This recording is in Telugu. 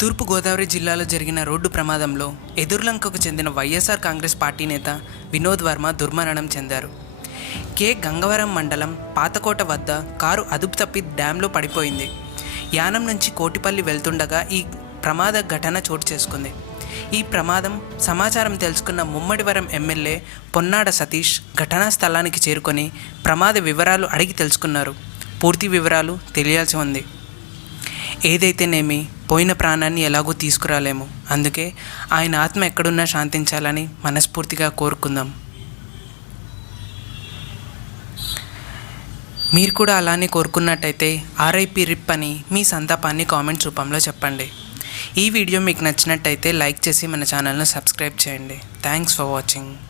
తూర్పుగోదావరి జిల్లాలో జరిగిన రోడ్డు ప్రమాదంలో ఎదుర్లంకకు చెందిన వైఎస్ఆర్ కాంగ్రెస్ పార్టీ నేత వినోద్ వర్మ దుర్మరణం చెందారు. కే. గంగవరం మండలం పాతకోట వద్ద కారు అదుపు తప్పి డ్యాంలో పడిపోయింది. యానం నుంచి కోటిపల్లి వెళ్తుండగా ఈ ప్రమాద ఘటన చోటు చేసుకుంది. ఈ ప్రమాదం సమాచారం తెలుసుకున్న ముమ్మడివరం ఎమ్మెల్యే పొన్నాడ సతీష్ ఘటనా స్థలానికి చేరుకొని ప్రమాద వివరాలు అడిగి తెలుసుకున్నారు. పూర్తి వివరాలు తెలియాల్సి ఉంది. ఏదైతేనేమి పోయిన ప్రాణాన్ని ఎలాగో తీసుకురాలేము. అందుకే ఆయన ఆత్మ ఎక్కడున్నా శాంతించాలని మనస్ఫూర్తిగా కోరుకుందాం. మీరు కూడా అలానే కోరుకున్నట్టయితే ఆర్ఐపి రిప్ అని మీ సంతాపాన్ని కామెంట్స్ రూపంలో చెప్పండి. ఈ వీడియో మీకు నచ్చినట్టయితే లైక్ చేసి మన ఛానల్ను సబ్స్క్రైబ్ చేయండి. Thanks for watching.